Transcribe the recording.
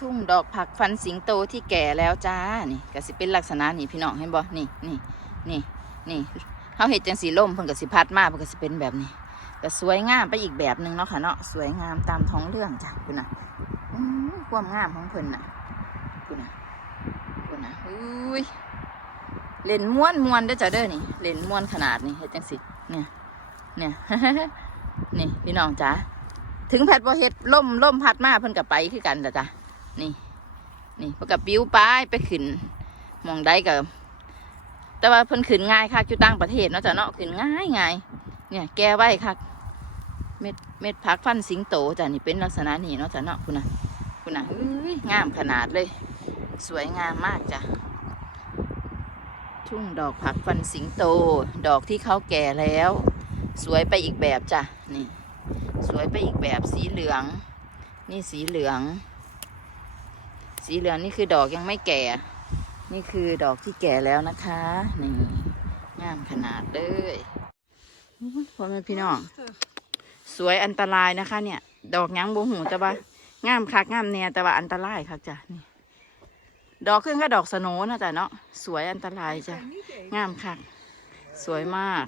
ทุ่งดอกผักฟันสิงโตที่แก่แล้วจ้า นี่ก็สิเป็นลักษณะนี่พี่น้องเห็นบ่นี่นี่นี่นี่เขาเห็ดจังสีล่มเพิ่นก็สิพัดมาเพิ่นก็สิเป็นแบบนี้ก็สวยงามไปอีกแบบหนึ่งเนาะค่ะเนาะสวยงามตามท้องเรื่องจ้ะคุณน่ะอืมความงามของเพิ่นน่ะคุณน่ะคุณน่ะอุ้ยเล่นม้วนม้วนเด้อจ้ะเด้อนี่เล่นม้วนขนาดนี้เฮ็ดจังสิเนี่ยเนี่ยนี่พี่น้องจ้าถึงแพทย์บ่เฮ็ดล่มล่มพัดมาเพิ่นก็ไปคือกันจ้ะจ้ะ นี่ นี่เพิ่นก็ปิ้วไปไปขึ้นมองได้ก็แต่ว่าเพิ่นขึ้นง่ายคักอยู่ต่างประเทศเนาะจ้ะเนาะขึ้นง่ายง่ายเนี่ย แก้ไว้คักเม็ดเม็ดผักฟันสิงโตจ้ะนี่เป็นลักษณะนี้เนาะจ้ะเนาะคุณนะคุณนะเอ้ยงามขนาดเลย สวยงามมากจ้ะทุ่งดอกผักฟันสิงโต ดอกที่เขาแก่แล้ว สวยไปอีกแบบจ้ะนี่ สวยไปอีกแบบสีเหลือง นี่สีเหลือง สีเหลืองนี่คือดอกยังไม่แก่ นี่คือดอกที่แก่แล้วนะคะนี่งามขนาดเลยพ่อแม่พี่น้องสวยอันตรายนะคะ เนี่ย ดอกยังบหูแต่ว่างามคักงามแน่แต่ว่าอันตรายคักจ้ะนี่ดอกขึ้นก็ดอกสโนนะจ้ะเนาะสวยอันตรายจ้ะงามคัก สวยมาก